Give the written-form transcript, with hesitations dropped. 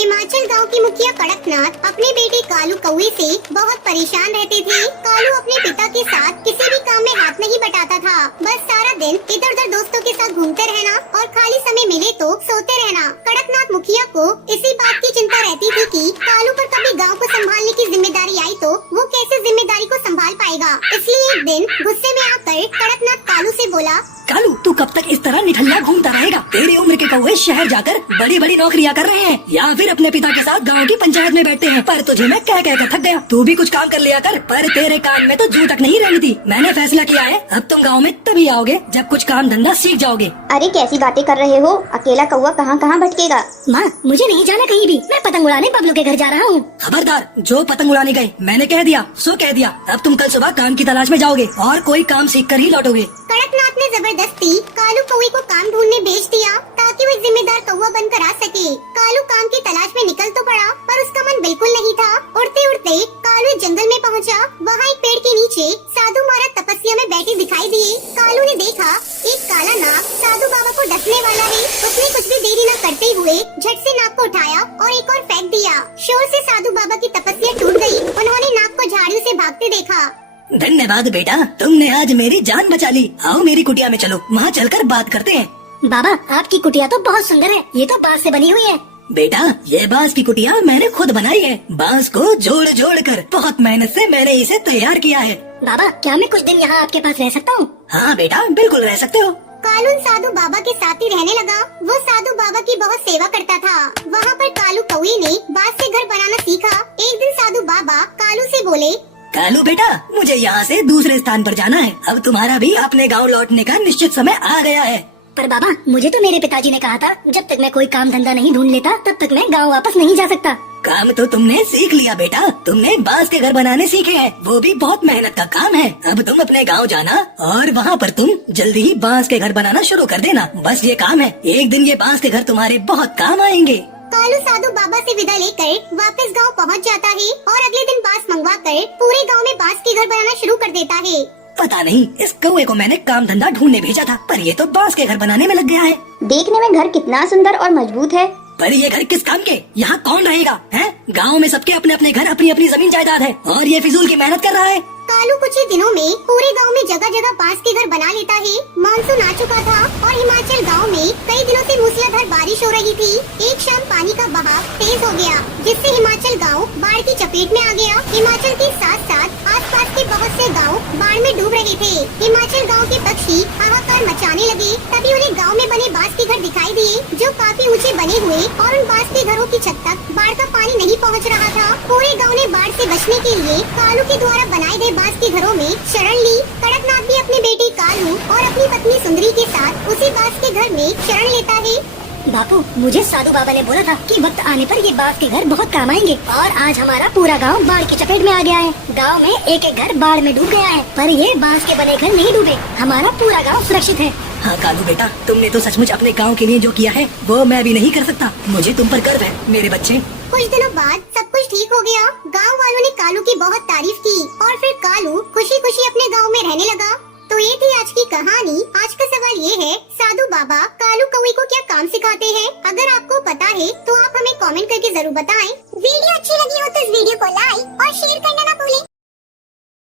हिमाचल गांव की मुखिया कड़कनाथ अपने बेटे कालू कौवे से बहुत परेशान रहते थे। कालू अपने पिता के साथ किसी भी काम में हाथ नहीं बटाता था। बस सारा दिन इधर उधर दोस्तों के साथ घूमते रहना और खाली समय मिले तो सोते रहना। कड़कनाथ मुखिया को इसी बात की चिंता रहती थी कि कालू पर कभी गाँव को संभालने की जिम्मेदारी आई तो वो कैसे जिम्मेदारी को संभाल पाएगा। इसलिए एक दिन गुस्से में आकर कड़कनाथ कालू से बोला, कालू तू कब तक इस तरह निठल्ला घूमता रहेगा? तेरी उम्र के कौवे शहर जाकर बड़ी बड़ी नौकरियां कर रहे हैं या फिर अपने पिता के साथ गांव की पंचायत में बैठते हैं। पर तुझे मैं कह कर थक गया। तू भी कुछ काम कर लिया कर। पर तेरे कान में तो जू तक नहीं रहनी थी। मैंने फैसला किया है अब तुम गाँव में तभी आओगे जब कुछ काम धंधा सीख जाओगे। अरे कैसी बातें कर रहे हो? अकेला कौवा कहाँ कहाँ भटकेगा। माँ मुझे नहीं जाना कहीं भी। मैं पतंग उड़ाने बबलू के घर जा रहा हूँ। खबरदार, जो पतंग उड़ाने गए मैंने कह दिया सो कह दिया। अब तुम कल सुबह काम की तलाश में जाओगे और कोई काम सीख कर ही लौटोगे। कड़कनाथ ने जबरदस्ती कालू कौवे को काम ढूंढने भेज दिया ताकि वो एक जिम्मेदार कौवा बनकर आ सके। कालू काम की तलाश में निकल तो पड़ा पर उसका मन बिल्कुल नहीं था। उड़ते उड़ते कालू एक जंगल में पहुंचा। वहाँ एक पेड़ के नीचे साधु महाराज तपस्या में बैठे दिखाई दिए। कालू ने देखा एक काला नाग साधु बाबा को डसने वाला है। उसने कुछ भी देरी न करते हुए झट से नाग को उठाया और एक और फेंक दिया। शोर से साधु बाबा की तपस्या टूट गई। उन्होंने नाग को झाड़ियों से भागते देखा। धन्यवाद बेटा, तुमने आज मेरी जान बचा ली। आओ मेरी कुटिया में चलो, वहाँ चलकर बात करते हैं। बाबा आपकी कुटिया तो बहुत सुंदर है। ये तो बांस से बनी हुई है। बेटा ये बांस की कुटिया मैंने खुद बनाई है। बांस को जोड़ जोड़ कर बहुत मेहनत से मैंने इसे तैयार किया है। बाबा क्या मैं कुछ दिन यहाँ आपके पास रह सकता हूँ? हाँ बेटा बिल्कुल रह सकते हो। कालू साधु बाबा के साथ ही रहने लगा। वो साधु बाबा की बहुत सेवा करता था। वहाँ पर कालू कौवे ने बांस से घर बनाना सीखा। एक दिन साधु बाबा कालू से बोले, कालू बेटा मुझे यहाँ से दूसरे स्थान पर जाना है। अब तुम्हारा भी अपने गांव लौटने का निश्चित समय आ गया है। पर बाबा मुझे तो मेरे पिताजी ने कहा था जब तक मैं कोई काम धंधा नहीं ढूंढ लेता तब तक मैं गांव वापस नहीं जा सकता। काम तो तुमने सीख लिया बेटा। तुमने बांस के घर बनाने सीखे हैं। वो भी बहुत मेहनत का काम है। अब तुम अपने गांव जाना और वहाँ पर तुम जल्दी ही बांस के घर बनाना शुरू कर देना। बस ये काम है। एक दिन ये बांस के घर तुम्हारे बहुत काम आएंगे। कालू साधु बाबा से विदा लेकर वापस गांव पहुंच जाता है और अगले दिन बांस मंगवाकर पूरे गांव में बांस के घर बनाना शुरू कर देता है। पता नहीं इस कौवे को मैंने काम धंधा ढूंढने भेजा था पर ये तो बांस के घर बनाने में लग गया है। देखने में घर कितना सुंदर और मजबूत है। पर ये घर किस काम के? यहाँ कौन रहेगा? हैं? गांव में सबके अपने अपने घर अपनी अपनी जमीन जायदाद है और ये फिजूल की मेहनत कर रहा है। कालू कुछ ही दिनों में पूरे गांव में जगह जगह बांस के घर बना लेता है। मानसून आ चुका था और हिमाचल गांव में कई दिनों से मूसलाधार बारिश हो रही थी। एक शाम पानी का बहाव तेज हो गया जिससे हिमाचल गांव बाढ़ की चपेट में आ गया। हिमाचल के साथ साथ आसपास के बहुत से गांव बाढ़ में डूब रहे थे। हिमाचल गांव के पक्षी हाहाकार मचाने लगे। तभी उन्हें गांव में बने बांस के घर दिखाई दिए जो काफी ऊंचे बने हुए और उन बांस के घरों की छत तक बाढ़ का पानी नहीं पहुंच रहा था। पूरे गांव ने बाढ़ से बचने के लिए कालू के द्वारा बनाए गए बांस के घरों में शरण ली। कड़कनाथ भी अपने बेटे कालू और अपनी पत्नी सुंदरी के साथ उसी बांस के घर में शरण लेता है। बापू मुझे साधु बाबा ने बोला था कि वक्त आने पर ये बांस के घर बहुत काम आएंगे और आज हमारा पूरा गांव बाढ़ की चपेट में आ गया है। गांव में एक एक घर बाढ़ में डूब गया है पर ये बांस के बने घर नहीं डूबे। हमारा पूरा गांव सुरक्षित है। हाँ कालू बेटा तुमने तो सचमुच अपने गांव के लिए जो किया है वो मैं भी नहीं कर सकता। मुझे तुम पर गर्व है मेरे बच्चे। कुछ दिनों बाद सब कुछ ठीक हो गया। गांव वालों ने कालू की बहुत तारीफ की और फिर कालू खुशी खुशी अपने गांव में रहने लगा। तो ये थी आज की कहानी। आज का सवाल ये है, साधु बाबा कालू कौवे को क्या काम सिखाते हैं? अगर आपको पता है तो आप हमें कमेंट करके जरूर बताएं। वीडियो अच्छी लगी हो तो इस वीडियो को लाइक और शेयर करना ना भूलें।